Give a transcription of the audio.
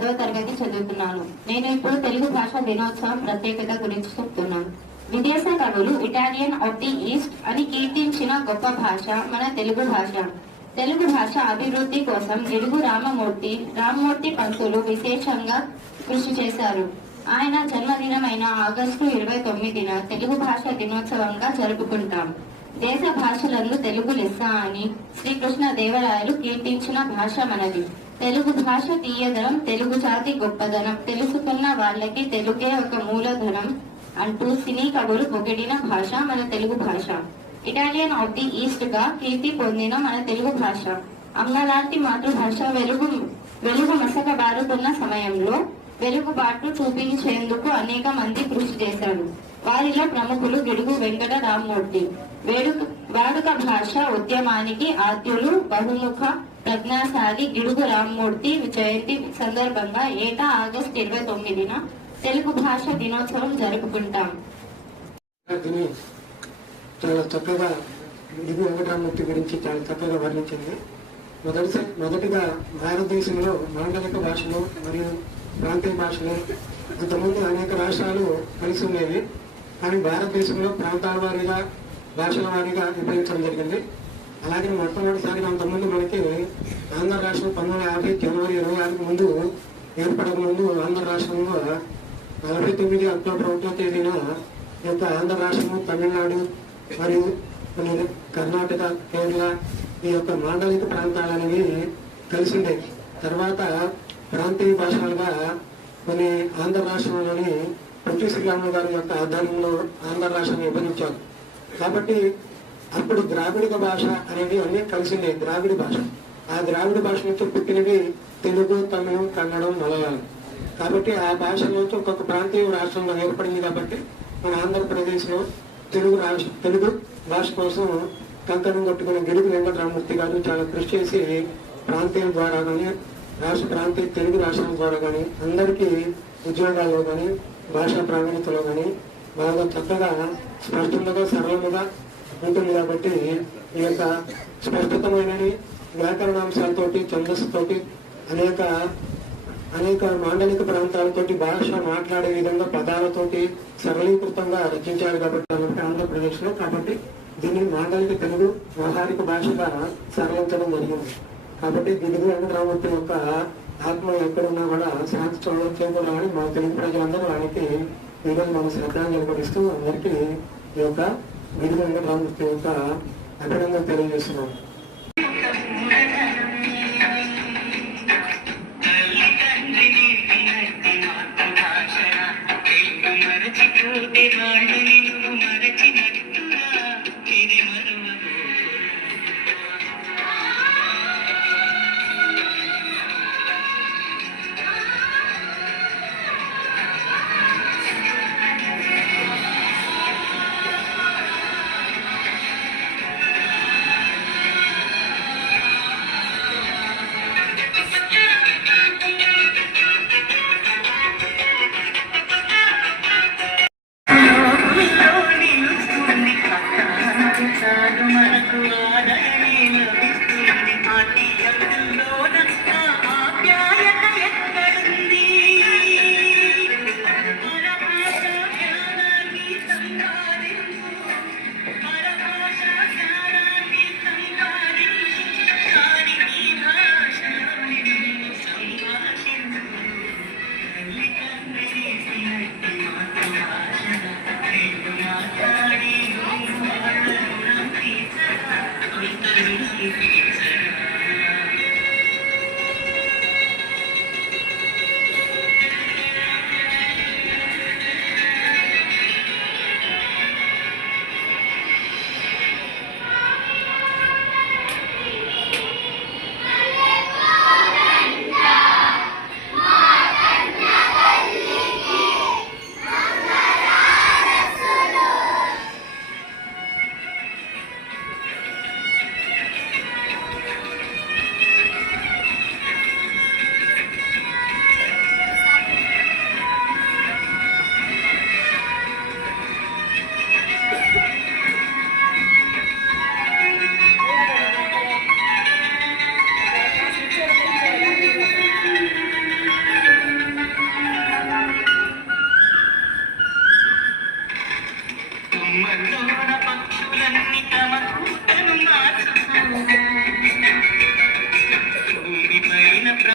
పదవ తరగతి చదువుతున్నాను. నేను ఇప్పుడు తెలుగు భాష దినోత్సవం ప్రత్యేకత గురించి చెప్తున్నాను. విదేశ కవులు ఇటాలియన్ ఆఫ్ ది ఈస్ట్ అని కీర్తించిన గొప్ప భాష మన తెలుగు భాష. తెలుగు భాష అభివృద్ధి కోసం గిడుగు రామమూర్తి రామమూర్తి పంతులు విశేషంగా కృషి చేశారు. ఆయన జన్మదినమైన ఆగస్టు ఇరవై తొమ్మిదిన తెలుగు భాష దినోత్సవంగా జరుపుకుంటాం. దేశ భాషలందు తెలుగు లెస్స అని శ్రీకృష్ణ దేవరాయలు కీర్తించిన భాష మనది. తెలుగు భాష తీయదనం తెలుగు జాతి గొప్పదనం. తెలుసుకున్న వాళ్ళకి తెలుగే ఒక మూలధనం అంటూ సినీ కవులు పొగిడిన భాష మన తెలుగు భాష. ఇటాలియన్ ఆఫ్ ది ఈస్ట్గా కీర్తి పొందిన మన తెలుగు భాష. అమ్మలాంటి మాతృభాష వెలుగు వెలుగు మసక బారుతున్న సమయంలో వెలుగుబాటు చూపించేందుకు అనేక మంది కృషి చేశారు. వారిలో ప్రముఖులు గిడుగు వెంకట రామ్మూర్తి. వేడుక వాడుక భాష ఉద్యమానికి ఆద్యులు బహుముఖ ప్రజ్ఞాశాలి గిడుగు రామ్మూర్తి జయంతి సందర్భంగా ఏటా ఆగస్టు ఇరవై తొమ్మిదిన తెలుగు భాష దినోత్సవం జరుపుకుంటాం. చాలా చక్కగా గిడుగు వెంకటరామూర్తి గురించి చాలా చక్కగా వర్ణించింది. మొదటి మొదటిగా భారతదేశంలో మాండలిక భాషలు మరియు ప్రాంతీయ భాషలు ఇంతకుముందు అనేక రాష్ట్రాలు కలిసి ఉండేవి. కానీ భారతదేశంలో ప్రాంతాల వారీగా భాషల వారీగా విభజించడం జరిగింది. అలాగే మొట్టమొదటిసారిగా అంతకుముందు మనకి ఆంధ్ర రాష్ట్రం పంతొమ్మిది యాభై జనవరి ఇరవై ఆరుకు ముందు ఏర్పడక ముందు ఆంధ్ర రాష్ట్రంలో నలభై తొమ్మిది అక్టోబర్ ఒకటో తేదీన ఈ యొక్క ఆంధ్ర రాష్ట్రము తమిళనాడు మరియు కర్ణాటక కేరళ ఈ యొక్క మాండలిక ప్రాంతాలు అనేవి కలిసి ఉండేవి తర్వాత ప్రాంతీయ భాషలుగా కొన్ని ఆంధ్ర రాష్ట్రంలోని పొట్టి శ్రీరాములు గారి యొక్క ఆధ్వర్యంలో ఆంధ్ర రాష్ట్రాన్ని విభజించారు. కాబట్టి అప్పుడు ద్రావిడ భాష అనేవి అన్నీ కలిసి ద్రావిడ భాష. ఆ ద్రావిడ భాష నుంచి పుట్టినవి తెలుగు తమిళం కన్నడం మలయాళం. కాబట్టి ఆ భాషలో ఒక్కొక్క ప్రాంతీయ రాష్ట్రంలో ఏర్పడింది కాబట్టి మన ఆంధ్రప్రదేశ్లో తెలుగు రాష్ట్ర తెలుగు భాష కోసం కంకణం కట్టుకున్న గిడుగు వెంకటరామూర్తి గారు చాలా కృషి చేసి ప్రాంతీయం ద్వారా కానీ రాష్ట్ర ప్రాంతీయ తెలుగు రాష్ట్రం ద్వారా కానీ అందరికీ ఉద్యోగాల్లో కానీ భాషా ప్రావీణ్యతలో కానీ బాగా చక్కగా స్పష్టంగా సరళముగా ఉంటుంది కాబట్టి ఈ యొక్క స్పష్టతమైనని వ్యాకరణాంశాలతోటి ఛందస్సుతోటి అనేక అనేక మాండలిక ప్రాంతాలతోటి భాష మాట్లాడే విధంగా పదాలతోటి సరళీకృతంగా రచించారు కాబట్టి ఆంధ్రప్రదేశ్లో కాబట్టి దీన్ని మాండలిక తెలుగు వ్యవహారిక భాషగా సరళించడం జరిగింది. కాబట్టి గిడుగు వెంకటరామూర్తి యొక్క ఆత్మ ఎక్కడున్నా కూడా శాంతి చోళ అని మా తెలుగు ప్రజలందరూ ఆయనకి ఈరోజు మనం శ్రద్ధాంజలి పడిస్తూ అందరికీ ఈ యొక్క గిడుగు వెంకటరామూర్తి యొక్క అభినందన తెలియజేస్తున్నాం Thank you. മധുര പക്ഷുലന്നി തമ. കൂട്ടനും നാശം